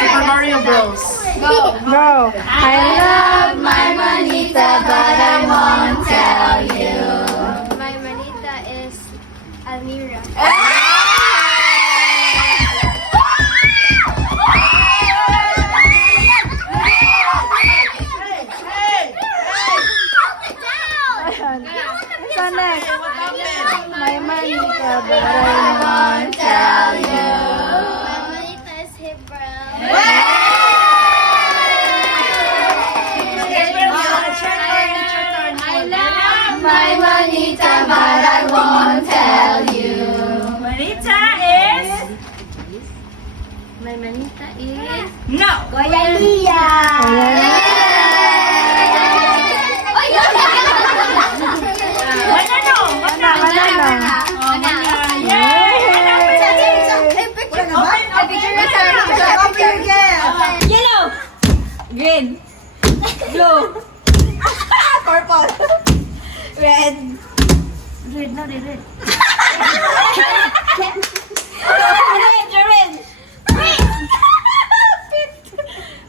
Super Mario Bros. Go. I love my manita, but I won't tell you. My manita is Almira. So next, my manita, but I won't tell you. My manita is Hebrew. I love My manita, but I won't tell you. Manita is... My manita is No! Goyalia. Manano! Yellow! Green! Blue! Purple! Red! Red, no, red.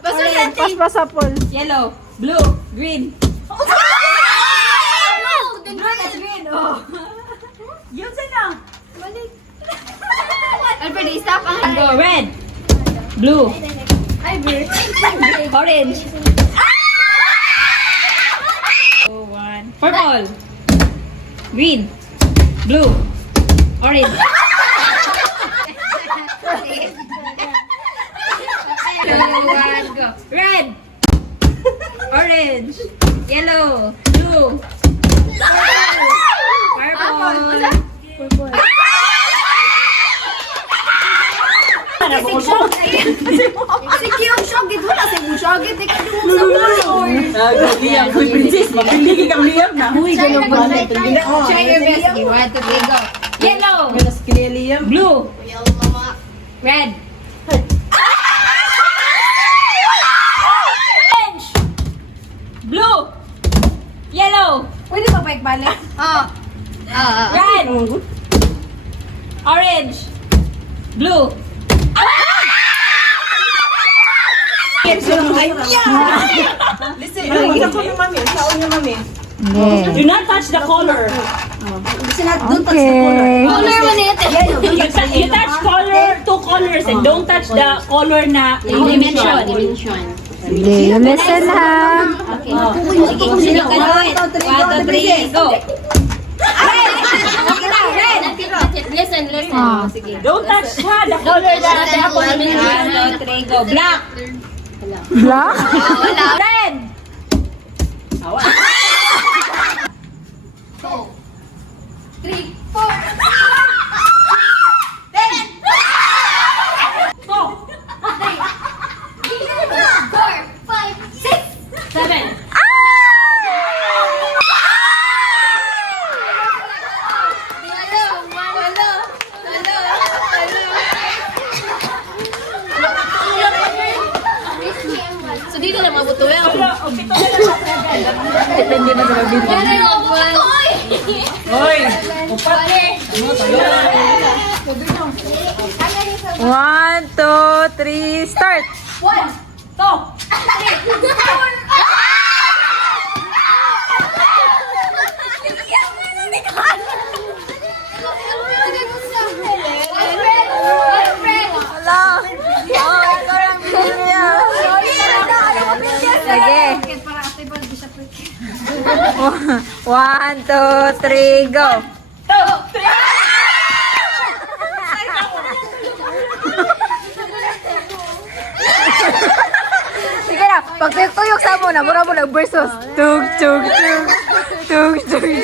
Orange! Pas sapol. Yellow, blue, green. That's green. Oh. Yun sa'yo. Alfred, stop ang Go, red, blue, orange. Oh, one. Purple, green, blue, orange. One, go. Red, orange, yellow, blue, purple. Sige, yung shogit. Wala sa yung shogit. Ikaw yung sa Liam, huy, princess, mapindigi kang Liam na. Huy, Try your best. Okay, 1, 2, 3, go. yellow, blue, red, orange, blue, yellow, Pwede ba balik? red, orange, blue. Do not touch the color. Okay. Color mo nito. You touch color, two colors, and don't touch the color na Dimension. Sige, listen ha. Sino ka doon? 1, 2, 3, go. Listen. Sige. don't touch the color na 1, 2, 3, go. black, Black? red, 3, 4. go, 4, 5, 6. 7. So dito na mabutuin. Depende na sa video. Hoy, upate. 1, 2, 3, start! 1, go. Hala! Oh, ikaw lang binili Sige. 1, 2, 3, go! 2, 3. Sige na, pag tuyok sa mo na, mura mo versus. Tug, tug, tug. Tug, tug, tug.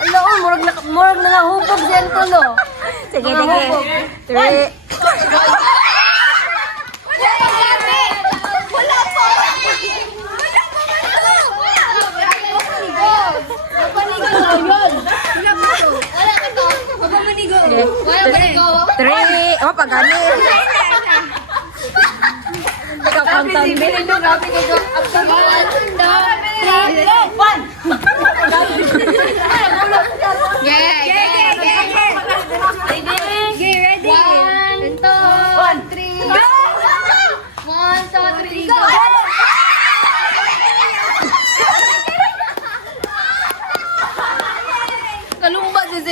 Ano, murag na nga hubog dyan to, no? Sige, sige. 3. Three. Oh, pagani. Ikaw pang tambi. Yeah, ready.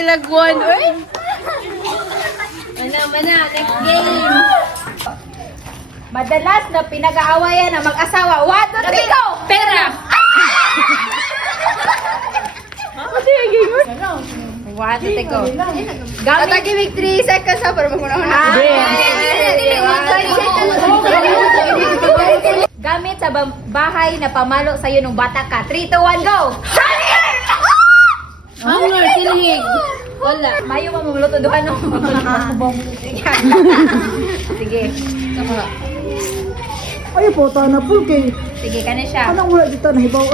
lagwan, oy. Mana, next game. Madalas na pinag-aawayan ng mag-asawa. 1, 2, 3, go! Pera. Ano yung game? 1, 2, 3, go. Tatagimig 3 seconds ha, para magmuna-una. Gamit sa bahay na pamalo sa'yo nung bata ka. 3, 2, 1, go! Hanger, silhig. Wala. Mayo mo mamuluto doon, no? Sige. Ay, po, na po kay. Sige, kanin siya. Anong wala dito na hibaw?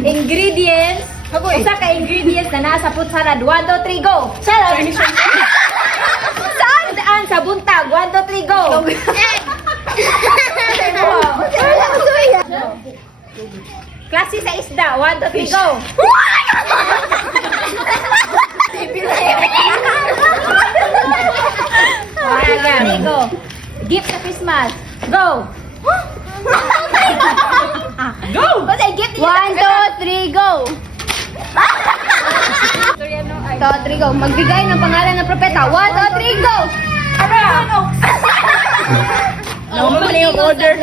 Ingredients. Isa ka ingredients na nasa food salad. 1, 2, 3, go! Saan? Saan? Sa buntag. 1, 2, 3, go! Klase sa isda. 1, 2, 3, go! Okay, go. Gift sa Christmas. Go! Go! Kasi gift 1, 2, 3, go. 2, 3, go. Magbigay ng pangalan ng propeta. 1, 2, 3, go! No, mali yung order.